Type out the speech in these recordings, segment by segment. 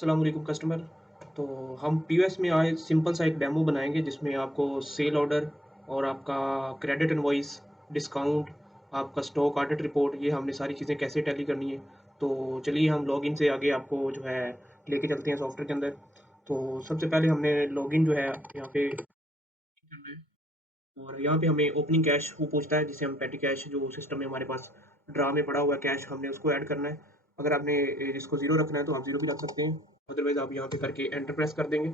अस्सलाम वालेकुम कस्टमर। तो हम पीओएस में आज सिंपल सा एक डेमो बनाएँगे जिसमें आपको सेल ऑर्डर और आपका क्रेडिट इनवॉइस, डिस्काउंट, आपका स्टॉक ऑडिट रिपोर्ट ये हमने सारी चीज़ें कैसे टैली करनी है। तो चलिए हम लॉगिन से आगे आपको जो है लेके चलते हैं सॉफ्टवेयर के अंदर। तो सबसे पहले हमने लॉगिन जो है यहाँ पे करना है और यहाँ पे हमें ओपनिंग कैश वो पूछता है जिसे हम पेटी कैश जो सिस्टम में हमारे पास ड्रा में पड़ा हुआ है कैश हमने उसको ऐड करना है। अगर आपने इसको ज़ीरो रखना है तो आप ज़ीरो भी रख सकते हैं, अदरवाइज़ आप यहाँ पे करके एंटर प्रेस कर देंगे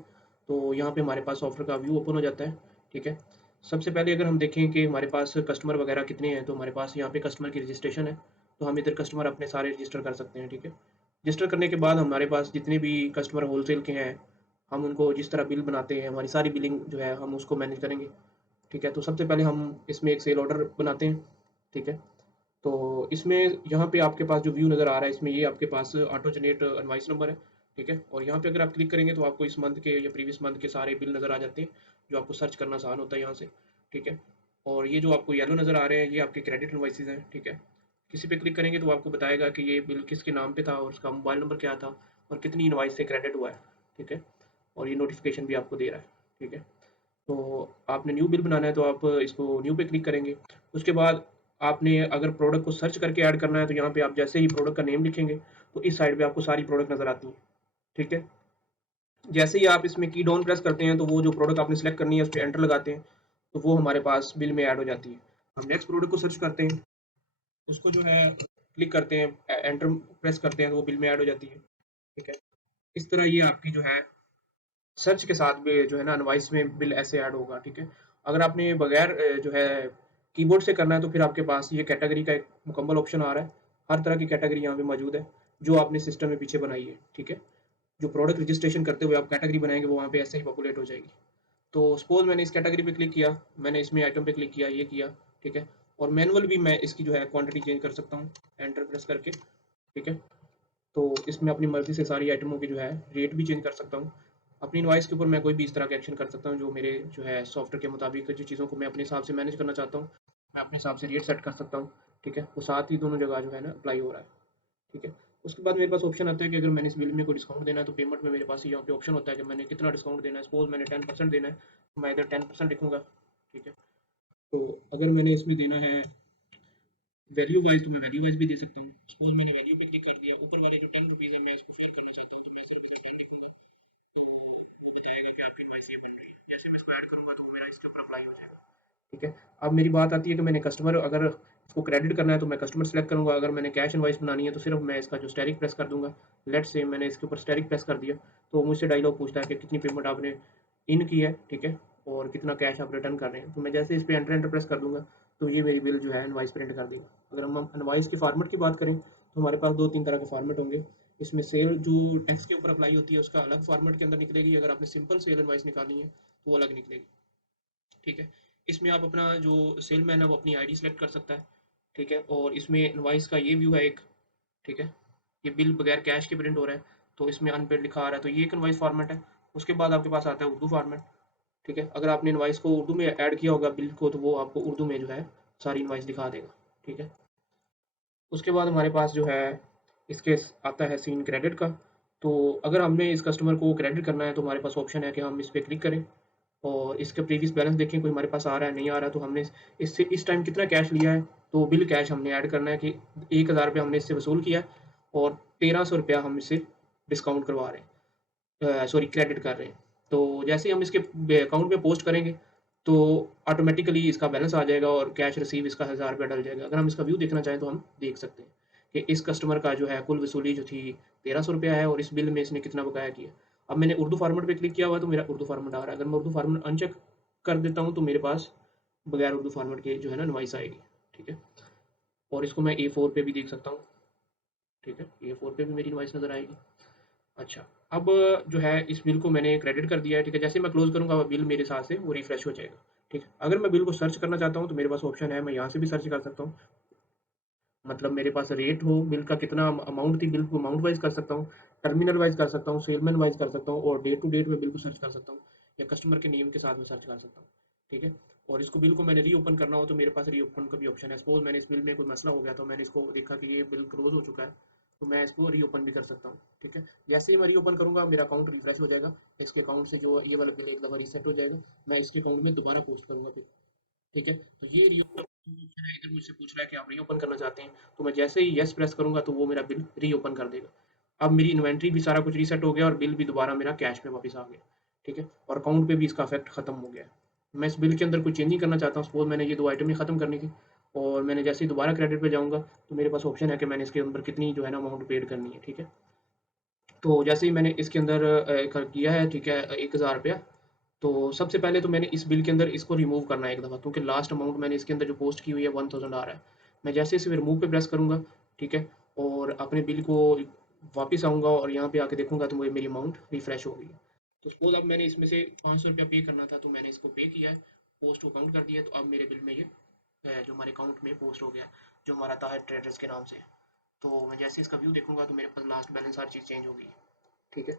तो यहाँ पे हमारे पास सॉफ्टवेयर का व्यू ओपन हो जाता है। ठीक है। सबसे पहले अगर हम देखें कि हमारे पास कस्टमर वगैरह कितने हैं तो हमारे पास यहाँ पे कस्टमर की रजिस्ट्रेशन है, तो हम इधर कस्टमर अपने सारे रजिस्टर कर सकते हैं। ठीक है। रजिस्टर करने के बाद हमारे पास जितने भी कस्टमर होलसेल के हैं, हम उनको जिस तरह बिल बनाते हैं हमारी सारी बिलिंग जो है हम उसको मैनेज करेंगे। ठीक है, तो सबसे पहले हम इसमें एक सेल ऑर्डर बनाते हैं। ठीक है, तो इसमें यहाँ पे आपके पास जो व्यू नज़र आ रहा है इसमें ये आपके पास ऑटो जनरेट इनवॉइस नंबर है। ठीक है, और यहाँ पे अगर आप क्लिक करेंगे तो आपको इस मंथ के या प्रीवियस मंथ के सारे बिल नज़र आ जाते हैं, जो आपको सर्च करना आसान होता है यहाँ से। ठीक है, और ये जो आपको येलो नज़र आ रहे हैं ये आपके क्रेडिट इनवॉइसेज़ हैं। ठीक है, किसी पे क्लिक करेंगे तो आपको बताएगा कि ये बिल किसके नाम पे था और उसका मोबाइल नंबर क्या था और कितनी इनवॉइस से क्रेडिट हुआ है। ठीक है, और ये नोटिफिकेशन भी आपको दे रहा है। ठीक है, तो आपने न्यू बिल बनाना है तो आप इसको न्यू पे क्लिक करेंगे। उसके बाद आपने अगर प्रोडक्ट को सर्च करके ऐड करना है तो यहाँ पे आप जैसे ही प्रोडक्ट का नेम लिखेंगे, तो इस साइड पे आपको सारी प्रोडक्ट नज़र आती हैं। ठीक है? जैसे ही आप इसमें की डाउन प्रेस करते हैं तो वो जो प्रोडक्ट आपने सेलेक्ट करनी है उस पे एंटर लगाते हैं, तो वो हमारे पास बिल में ऐड हो जाती है। हम नेक्स्ट प्रोडक्ट को सर्च करते हैं, उसको जो है क्लिक करते हैं, एंटर प्रेस करते हैं तो वो बिल में ऐड हो जाती है। ठीक है? इस तरह ये आपकी जो है सर्च के साथ भी जो है ना इनवॉइस में बिल ऐसे ऐड होगा। ठीक है। अगर आपने बगैर जो है कीबोर्ड से करना है तो फिर आपके पास ये कैटेगरी का एक मुकम्मल ऑप्शन आ रहा है। हर तरह की कैटेगरी यहाँ पे मौजूद है जो आपने सिस्टम में पीछे बनाई है। ठीक है, जो प्रोडक्ट रजिस्ट्रेशन करते हुए आप कैटेगरी बनाएंगे वो वहाँ पे ऐसे ही पॉपुलेट हो जाएगी। तो सपोज मैंने इस कैटेगरी पे क्लिक किया, मैंने इसमें आइटम पे क्लिक किया, ये किया। ठीक है, और मैनुअल भी मैं इसकी जो है क्वांटिटी चेंज कर सकता हूँ एंटर प्रेस करके। ठीक है, तो इसमें अपनी मर्ज़ी से सारी आइटमों की जो है रेट भी चेंज कर सकता हूँ। अपनी इनवॉइस के ऊपर मैं कोई भी इस तरह का एक्शन कर सकता हूँ जो मेरे जो है सॉफ्टवेयर के मुताबिक जो चीज़ों को मैं अपने हिसाब से मैनेज करना चाहता हूँ, मैं अपने हिसाब से रेट सेट कर सकता हूँ। ठीक है, वो साथ ही दोनों जगह जो है ना अप्लाई हो रहा है। ठीक है, उसके बाद मेरे पास ऑप्शन आता है कि अगर मैंने इस बिल में कोई डिस्काउंट देना है तो पेमेंट में मेरे पास यहाँ पे ऑप्शन होता है कि मैंने कितना डिस्काउंट देना है। सपोज मैंने 10% देना है, तो मैं इधर 10% लिखूँगा। ठीक है, तो अगर मैंने इसमें देना है वैल्यू वाइज़ तो मैं वैल्यू वाइज़ भी दे सकता हूँ। सपोज़ मैंने वैल्यू पे क्लिक कर दिया, ऊपर वाले जो ₹10 है मैं इसको फेल करना चाहता हूँ, तो मैं सिर्फ़ इधर 10 लिखूँगा, तो वो बताएगा कि आपकी इनवॉइस ये बन रही है। जैसे मैं इसको ऐड करूँगा तो मेरा इसके ऊपर अप्लाई हो जाएगा। ठीक है, अब मेरी बात आती है कि मैंने कस्टमर अगर इसको क्रेडिट करना है तो मैं कस्टमर सेलेक्ट करूँगा, अगर मैंने कैश इनवॉइस बनानी है तो सिर्फ़ मैं इसका जो स्टेरिक प्रेस कर दूँगा। लेट्स से मैंने इसके ऊपर स्टेरिक प्रेस कर दिया, तो मुझसे डायलॉग पूछता है कि कितनी पेमेंट आपने इन की है। ठीक है, और कितना कैश आप रिटर्न कर रहे हैं, तो मैं जैसे इस पे एंटर एंटर प्रेस कर दूँगा, तो ये मेरी बिल जो है इनवॉइस प्रिंट कर देगा। अगर हम इनवॉइस के फॉर्मेट की बात करें, तो हमारे पास 2-3 तरह के फॉर्मेट होंगे। इसमें सेल जो टैक्स के ऊपर अप्लाई होती है, उसका अलग फॉर्मेट के अंदर निकलेगी। अगर आपने सिंपल सेल इनवॉइस निकालनी है, तो वो अलग निकलेगी। ठीक है, इसमें आप अपना जो सेलमैन है, वो अपनी आईडी सेलेक्ट कर सकता है। ठीक है, और इसमें इनवॉइस का ये व्यू है एक। ठीक है, ये बिल बगैर कैश के प्रिंट हो रहा है, तो इसमें अनपेड लिखा आ रहा है, तो ये एक इनवॉइस फॉर्मेट है। उसके बाद आपके पास आता है उर्दू फॉर्मेट। ठीक है, अगर आपने इनवॉइस को उर्दू में ऐड किया होगा बिल को, तो वो आपको उर्दू में जो है सारी इनवॉइस दिखा देगा। ठीक है, उसके बाद हमारे पास जो है इसके आता है सीन क्रेडिट का। तो अगर हमने इस कस्टमर को क्रेडिट करना है तो हमारे पास ऑप्शन है कि हम इस पे क्लिक करें और इसका प्रीवियस बैलेंस देखें कोई हमारे पास आ रहा है नहीं आ रहा है, तो हमने इससे इस टाइम कितना कैश लिया है, तो बिल कैश हमने ऐड करना है कि 1000 रुपया हमने इससे वसूल किया है और 1300 रुपया हम इससे डिस्काउंट करवा रहे हैं, सॉरी क्रेडिट कर रहे हैं। तो जैसे ही हम इसके अकाउंट में पोस्ट करेंगे तो ऑटोमेटिकली इसका बैलेंस आ जाएगा और कैश रिसीव इसका 1000 रुपया डल जाएगा। अगर हम इसका व्यू देखना चाहें तो हम देख सकते हैं कि इस कस्टमर का जो है कुल वसूली जो थी 1300 रुपया है और इस बिल में इसने कितना बकाया किया। अब मैंने उर्दू फार्मेट पे क्लिक किया हुआ है तो मेरा उर्दू फार्मेट आ रहा है। अगर मैं उर्दू फार्मेट अनचेक कर देता हूँ तो मेरे पास बगैर उर्दू फार्मेट के जो है ना इनवॉइस आएगी। ठीक है, और इसको मैं A4 पे भी देख सकता हूँ। ठीक है, A4 पे भी मेरी इनवॉइस नज़र आएगी। अच्छा, अब जो है इस बिल को मैंने क्रेडिट कर दिया है। ठीक है, जैसे ही मैं क्लोज़ करूँगा वो बिल मेरे साथ से वो रिफ्रेश हो जाएगा। ठीक है, अगर मैं बिल को सर्च करना चाहता हूँ तो मेरे पास ऑप्शन है, मैं यहाँ से भी सर्च कर सकता हूँ। मतलब मेरे पास रेट हो, बिल का कितना अमाउंट थी, बिल को अमाउंट वाइज़ कर सकता हूँ, टर्मिनल वाइज़ कर सकता हूँ, सेलमैन वाइज़ कर सकता हूँ और डेट टू डेट में बिल को सर्च कर सकता हूँ या कस्टमर के नेम के साथ में सर्च कर सकता हूँ। ठीक है, और इसको बिल को मैंने रीओपन करना हो तो मेरे पास रीओपन का भी ऑप्शन है। सपोज़ मैंने इस बिल में कोई मसला हो गया तो मैंने इसको देखा कि ये बिल क्लोज़ हो चुका है, तो मैं इसको रीओपन भी कर सकता हूँ। ठीक है, जैसे ही मैं रीओपन करूँगा मेरा अकाउंट रिफ्रेश हो जाएगा, इसके अकाउंट से जो ये वाला बिल एक दफ़ा रीसेट हो जाएगा, मैं इसके अकाउंट में दोबारा पोस्ट करूँगा फिर। ठीक है, तो ये रीओपन ऑप्शन है, इधर मुझसे पूछ रहा है कि आप रीओपन करना चाहते हैं, तो मैं जैसे ही येस प्रेस करूँगा तो वो मेरा बिल रीओपन कर देगा। अब मेरी इन्वेंट्री भी सारा कुछ रीसेट हो गया और बिल भी दोबारा मेरा कैश में वापस आ गया। ठीक है, और अकाउंट पे भी इसका इफेक्ट खत्म हो गया है। मैं इस बिल के अंदर कोई चेंज नहीं करना चाहता हूँ। सपोज मैंने ये 2 आइटम ही खत्म करनी थी और मैंने जैसे ही दोबारा क्रेडिट पे जाऊँगा तो मेरे पास ऑप्शन है कि मैंने इसके अंदर कितनी जो है ना अमाउंट पेड करनी है। ठीक है, तो जैसे ही मैंने इसके अंदर किया है, ठीक है, 1000 रुपया, तो सबसे पहले तो मैंने इस बिल के अंदर इसको रिमूव करना है एक दफ़ा, क्योंकि लास्ट अमाउंट मैंने इसके अंदर जो पोस्ट की हुई है 1000 आ रहा है। मैं जैसे इसे रिमूव पे प्रेस करूँगा, ठीक है, और अपने बिल को वापस आऊँगा और यहाँ पे आके देखूँगा तो मेरी अमाउंट रिफ्रेश हो गई है। तो सपोज अब मैंने इसमें से 500 रुपया पे करना था, तो मैंने इसको पे किया है, पोस्ट को काउंट कर दिया, तो अब मेरे बिल में ये जो हमारे अकाउंट में पोस्ट हो गया, जो हमारा था है ट्रेडर्स के नाम से। तो मैं जैसे इसका व्यू देखूंगा तो मेरे पास लास्ट बैलेंस हर चीज़ चेंज हो गई है। ठीक है,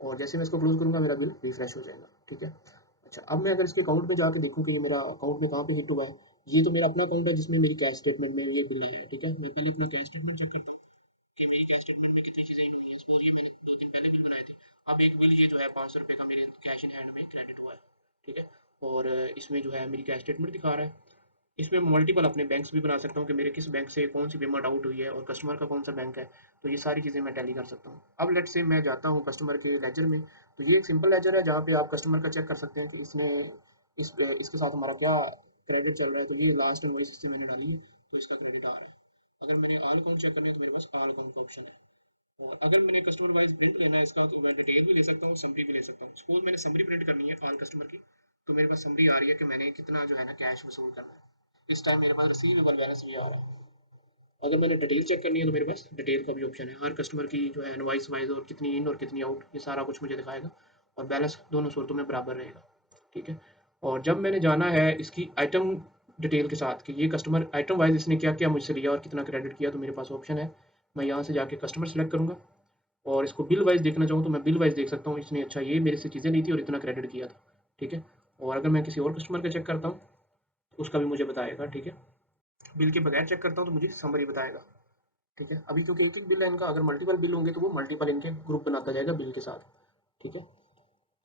और जैसे मैं इसको क्लोज करूंगा मेरा बिल रिफ्रेश हो जाएगा। ठीक है, अच्छा, अब मैं अगर इसके अकाउंट में जाके देखूँ कि ये मेरा अकाउंट में कहाँ पे हिट हुआ है, ये तो मेरा अपना अकाउंट है जिसमें मेरी कैश स्टेटमेंट में ये बिल आया है। ठीक है, मैं पहले अपना कैश स्टेटमेंट चेक करता हूँ कि मेरी कैश स्टेटमेंट में कितनी चीज़ें हिट हुई हैं। सपोज ये मैंने 2 दिन पहले बिल बनाए थे, अब एक बिल ये जो है 500 रुपये का मेरे कैश इन हैंड में क्रेडिट हुआ है। ठीक है, और इसमें जो है मेरी कैश स्टेटमेंट दिखा रहा है। इसमें मल्टीपल अपने बैंक्स भी बना सकता हूँ कि मेरे किस बैंक से कौन सी पेमेंट आउट हुई है और कस्टमर का कौन सा बैंक है। तो ये सारी चीज़ें मैं टैली कर सकता हूँ। अब लेट से मैं जाता हूँ कस्टमर के लेजर में, तो ये एक सिंपल लेजर है जहाँ पे आप कस्टमर का चेक कर सकते हैं कि इसने इसके साथ हमारा क्या क्रेडिट चल रहा है। तो ये लास्ट इनवॉइस इससे मैंने डाली है, तो इसका क्रेडिट आ रहा है। अगर मैंने ऑल अकाउंट चेक करना है तो मेरे पास ऑल अकाउंट का ऑप्शन है। और अगर मैंने कस्टमर वाइज प्रिंट लेना है इसका, तो मैं डिटेल भी ले सकता हूँ, समरी भी ले सकता हूँ। सपोज मैंने समरी प्रिंट करनी है ऑल कस्टमर की, तो मेरे पास समरी आ रही है कि मैंने कितना जो है ना कैश वसूल करना है। इस टाइम मेरे पास रिसीवेबल बैलेंस भी आ रहा है। अगर मैंने डिटेल चेक करनी है तो मेरे पास डिटेल का भी ऑप्शन है, हर कस्टमर की जो है इनवॉइस वाइज और कितनी इन और कितनी आउट, ये सारा कुछ मुझे दिखाएगा और बैलेंस दोनों सूरतों में बराबर रहेगा। ठीक है, और जब मैंने जाना है इसकी आइटम डिटेल के साथ कि ये कस्टमर आइटम वाइज इसने क्या क्या मुझसे लिया और कितना क्रेडिट किया, तो मेरे पास ऑप्शन है, मैं यहाँ से जाके कस्टमर सेलेक्ट करूँगा और इसको बिल वाइज देखना चाहूँ तो मैं बिल वाइज देख सकता हूँ, इसने अच्छा ये मेरे से चीज़ें ली थी और इतना क्रेडिट किया था। ठीक है, और अगर मैं किसी और कस्टमर का चेक करता हूँ तो उसका भी मुझे बताएगा। ठीक है, बिल के बगैर चेक करता हूँ तो मुझे समरी बताएगा। ठीक है, अभी क्योंकि एक एक बिल है इनका, अगर मल्टीपल बिल होंगे तो वो मल्टीपल इनके ग्रुप बनाता जाएगा बिल के साथ। ठीक है,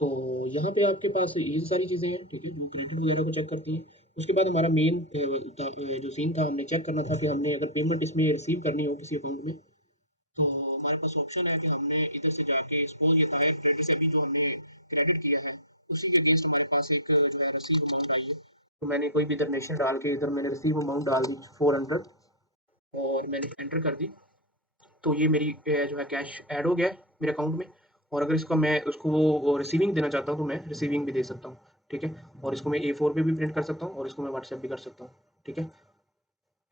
तो यहाँ पे आपके पास ये सारी चीज़ें हैं। ठीक है, जो क्रेडिट वगैरह को चेक करती हैं। उसके बाद हमारा मेन जो सीन था, हमने चेक करना था कि हमने अगर पेमेंट इसमें रिसीव करनी हो किसी अकाउंट में, तो हमारे पास ऑप्शन है कि हमने इधर से जाके सपोज ये था क्रेडिट से अभी जो हमने क्रेडिट किया है उसी के अगेंस्ट हमारे पास एक जो है रिसीव अमाउंट आई है। तो मैंने कोई भी इधर नेशन डाल के इधर मैंने रिसीव अमाउंट डाल दी 400 और मैंने एंटर कर दी, तो ये मेरी जो है कैश ऐड हो गया है मेरे अकाउंट में। और अगर इसका मैं उसको वो रिसीविंग देना चाहता हूँ तो मैं रिसीविंग भी दे सकता हूँ। ठीक है, और इसको मैं A4 पे भी प्रिंट कर सकता हूँ और इसको मैं व्हाट्सएप भी कर सकता हूँ। ठीक है,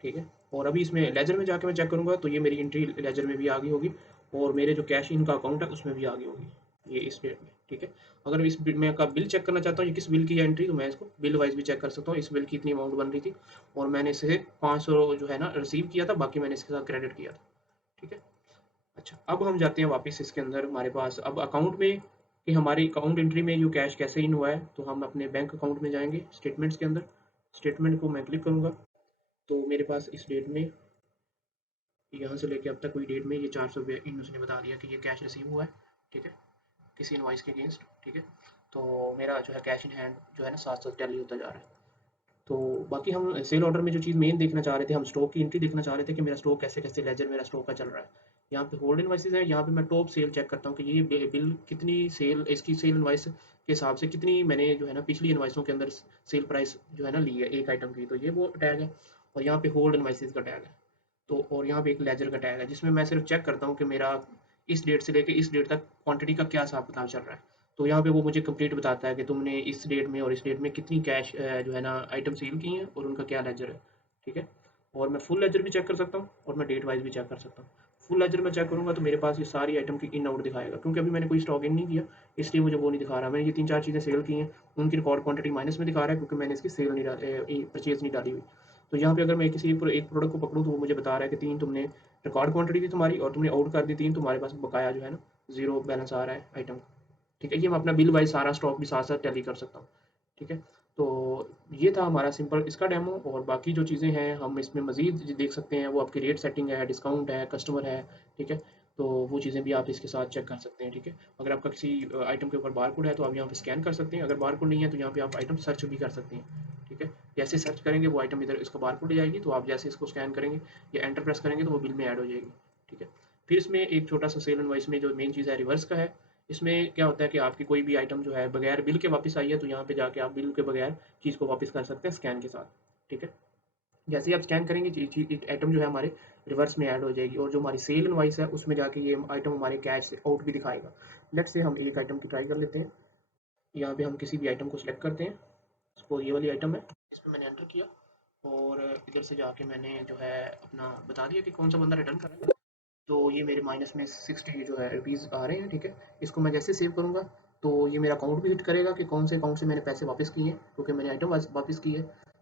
ठीक है, और अभी इसमें लेजर में जाके मैं चेक करूँगा तो ये मेरी एंट्री लेजर में भी आ गई होगी और मेरे जो कैश इन का अकाउंट है उसमें भी आ गई होगी ये इस डेट में। ठीक है, अगर इस मैं का बिल चेक करना चाहता हूँ ये किस बिल की है एंट्री, तो मैं इसको बिल वाइज भी चेक कर सकता हूँ, इस बिल की इतनी अमाउंट बन रही थी और मैंने इसे 500 जो है ना रिसीव किया था, बाकी मैंने इसके साथ क्रेडिट किया था। ठीक है, अच्छा, अब हम जाते हैं वापस इसके अंदर हमारे पास अब अकाउंट में कि हमारी अकाउंट एंट्री में जो कैश कैसे इन हुआ है, तो हम अपने बैंक अकाउंट में जाएंगे स्टेटमेंट्स के अंदर, स्टेटमेंट को मैं क्लिक करूँगा तो मेरे पास इस डेट में यहाँ से लेके अब तक हुई डेट में ये 400 रुपये इन उसने बता दिया कि ये कैश रिसीव हुआ है। ठीक है, किसी इनवॉइस के अगेंस्ट। ठीक है, तो मेरा जो है कैश इन हैंड जो है ना साथ साथ टैली होता जा रहा है। तो बाकी हम सेल ऑर्डर में जो चीज़ मेन देखना चाह रहे थे, हम स्टॉक की एंट्री देखना चाह रहे थे कि मेरा स्टॉक कैसे कैसे लेजर मेरा स्टॉक का चल रहा है। यहाँ पे होल्ड इनवाइसेस है, यहाँ पे मैं टॉप सेल चेक करता हूँ कि ये बिल कितनी सेल, इसकी सेल इनवाइस के हिसाब से कितनी मैंने जो है ना पिछली इनवाइसों के अंदर सेल प्राइस जो है ना ली है एक आइटम की, तो ये वो टैग है। और यहाँ पे होल्ड इनवाइसेस का टैग है। तो और यहाँ पे एक लेजर का टैग है जिसमें मैं सिर्फ चेक करता हूँ कि मेरा इस डेट से लेके इस डेट तक क्वांटिटी का क्या हिसाब किताब चल रहा है। तो यहाँ पे वो मुझे कंप्लीट बताता है कि तुमने इस डेट में और इस डेट में कितनी कैश जो है ना आइटम सेल की हैं और उनका क्या लेजर है। ठीक है, और मैं फुल लेजर भी चेक कर सकता हूँ और मैं डेट वाइज भी चेक कर सकता हूँ। फुल लेजर में चेक करूँगा तो मेरे पास ये सारी आइटम की इन आउट दिखाएगा, क्योंकि अभी मैंने कोई स्टॉक इन नहीं किया इसलिए मुझे वो नहीं दिखा रहा। मैंने ये 3-4 चीज़ें सेल की हैं, उनकी रिकॉर्ड क्वांटिटी माइनस में दिखा रहा है क्योंकि मैंने इसकी सेल नहीं डाली, परचेज नहीं डाली हुई। तो यहाँ पे अगर मैं किसी एक प्रोडक्ट को पकड़ूँ तो वो मुझे बता रहा है कि 3 तुमने रिकॉर्ड क्वांटिटी थी तुम्हारी और तुमने आउट कर दी 3, तुम्हारे पास बकाया जो है ना ज़ीरो बैलेंस आ रहा है आइटम। ठीक है, ये मैं अपना बिल वाइज सारा स्टॉक भी साथ साथ टैली कर सकता हूँ। ठीक है, तो ये था हमारा सिंपल इसका डेमो, और बाकी जो चीज़ें हैं हम इसमें मज़ीद देख सकते हैं, वो आपकी रेट सेटिंग है, डिस्काउंट है, कस्टमर है, ठीक है? तो वो चीज़ें भी आप इसके साथ चेक कर सकते हैं, ठीक है? अगर आपका किसी आइटम के ऊपर बारकोड है तो आप यहाँ पे स्कैन कर सकते हैं, अगर बारकोड नहीं है तो यहाँ पे आप आइटम सर्च भी कर सकते हैं, ठीक है? जैसे सर्च करेंगे वो आइटम इधर इसका बारकोड ले जाएगी, तो आप जैसे इसको स्कैन करेंगे या एंटर प्रेस करेंगे तो वो बिल में ऐड हो जाएगी, ठीक है? फिर इसमें एक छोटा-सा सेल इनवॉइस में जो मेन चीज़ है रिवर्स का है। इसमें क्या होता है कि आपकी कोई भी आइटम जो है बगैर बिल के वापस आई है, तो यहाँ पे जाके आप बिल के बगैर चीज़ को वापस कर सकते हैं स्कैन के साथ, ठीक है? जैसे ही आप स्कैन करेंगे आइटम जो है हमारे रिवर्स में ऐड हो जाएगी, और जो हमारी सेल इनवॉइस है उसमें जाके ये आइटम हमारे कैश से आउट भी दिखाएगा। लेट्स से हम एक आइटम की ट्राई कर लेते हैं। यहाँ पे हम किसी भी आइटम को सिलेक्ट करते हैं, सपोज ये वाली आइटम है, इसमें मैंने एंटर किया और इधर से जाके मैंने जो है अपना बता दिया कि कौन सा बंदा रिटर्न कर रहा है। तो ये मेरे माइनस में 60 जो है रुपीज़ आ रहे हैं, ठीक है? इसको मैं जैसे सेव करूँगा तो ये मेरा अकाउंट भी हिट करेगा कि कौन से अकाउंट से मैंने पैसे वापस किए हैं, क्योंकि मैंने आइटम वापस की है।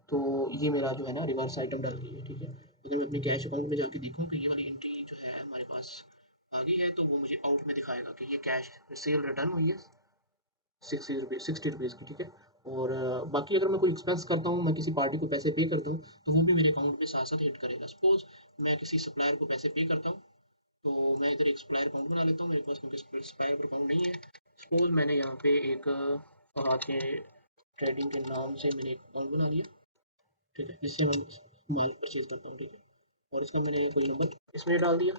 तो ये मेरा जो है ना रिवर्स आइटम डल गई है, ठीक है? अगर मैं अपने कैश अकाउंट में जाके देखूँ कि ये वाली एंट्री जो है हमारे पास आ गई है, तो वो मुझे आउट में दिखाएगा कि ये कैश सेल रिटर्न हुई है 60 रुपीज़ की, ठीक है? और बाकी अगर मैं कोई एक्सपेंस करता हूँ, मैं किसी पार्टी को पैसे पे करता हूँ, तो वो भी मेरे अकाउंट में साथ साथ हिट करेगा। सपोज मैं किसी सप्लायर को पैसे पे करता हूँ, तो मैं इधर एक सप्लायर अकाउंट बना लेता हूँ मेरे पास, क्योंकि सप्लायर अकाउंट नहीं है। सपोज मैंने यहाँ पे एक फहद के ट्रेडिंग के नाम से मैंने एक अकाउंट बना लिया, ठीक है, जिससे मैं माल परचेज करता हूँ, ठीक है? और इसका मैंने कोई नंबर इसमें डाल दिया।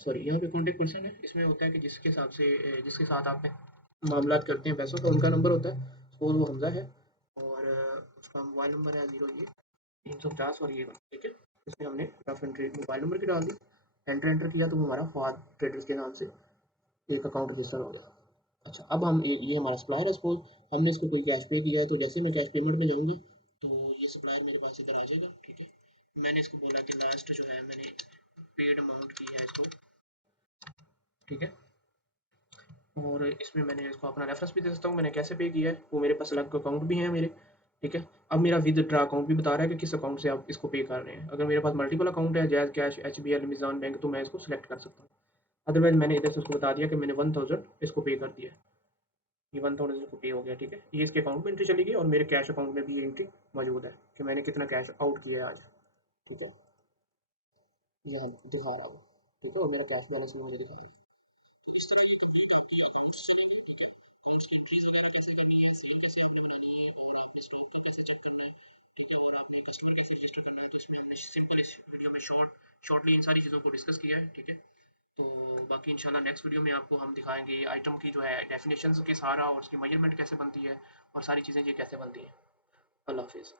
सॉरी, यहाँ पे कॉन्टेक्ट पर्सन है, इसमें होता है कि जिसके हिसाब से जिसके साथ आप मामलात करते हैं पैसों का, उनका नंबर होता है। सपोज वो हमजा है और उसका मोबाइल नंबर है 0 ये 350 और ये वाला, ठीक है? इसमें हमने रफ एंट्री मोबाइल नंबर की डाल दी, एंटर एंटर किया तो वो हमारा फवाद ट्रेडर्स के नाम से एक अकाउंट रजिस्टर हो गया। अच्छा, अब हम ये हमारा सप्लायर है, सपोज हमने इसको कोई कैश पे किया है, तो जैसे मैं कैश पेमेंट में जाऊँगा तो ये सप्लायर मेरे पास इधर आ जाएगा, ठीक है? मैंने इसको बोला कि लास्ट जो है मैंने पेड अमाउंट की है इसको, ठीक है? और इसमें मैंने इसको अपना रेफरेंस भी दे सकता हूँ, मैंने कैसे पे किया है, वो मेरे पास अलग अकाउंट भी हैं मेरे, ठीक है? अब मेरा विदड्रा अकाउंट भी बता रहा है कि किस अकाउंट से आप इसको पे कर रहे हैं। अगर मेरे पास मल्टीपल अकाउंट है, jazz cash, HBL, Amazon bank, तो मैं इसको सिलेक्ट कर सकता हूँ। अदरवाइज़ मैंने इधर से उसको बता दिया कि मैंने 1000 इसको पे कर दिया है। ये 1000 इसको पे हो गया, ठीक है? ये इसके अकाउंट में एंट्री चली गई और मेरे कैश अकाउंट में भी ये एंट्री मौजूद है कि मैंने कितना कैश आउट किया है आज, ठीक है? यहाँ दिखा रहा हूँ, ठीक है? और मेरा कैश बैलेंस भी मुझे दिखाएगा। इस तरह ये कंप्लीट आपके अकाउंट से चलेगा, ठीक है? अकाउंट से एंट्रीज वगैरह कैसे करनी है, सेल कैसे आपने बनानी है, और आपने स्टॉक को कैसे चेक करना है, ठीक है? और आपने कस्टमर कैसे रजिस्टर करना है, तो इसमें हमने सिंपल इस वीडियो में शॉर्टली इन सारी चीज़ों को डिस्कस किया है, ठीक है? तो बाकी इंशाल्लाह नेक्स्ट वीडियो में आपको हम दिखाएंगे आइटम की जो है डेफिनेशंस के सारा, और उसकी मेजरमेंट कैसे बनती है, और सारी चीज़ें ये कैसे बनती हैं। अल्लाह हाफिज़।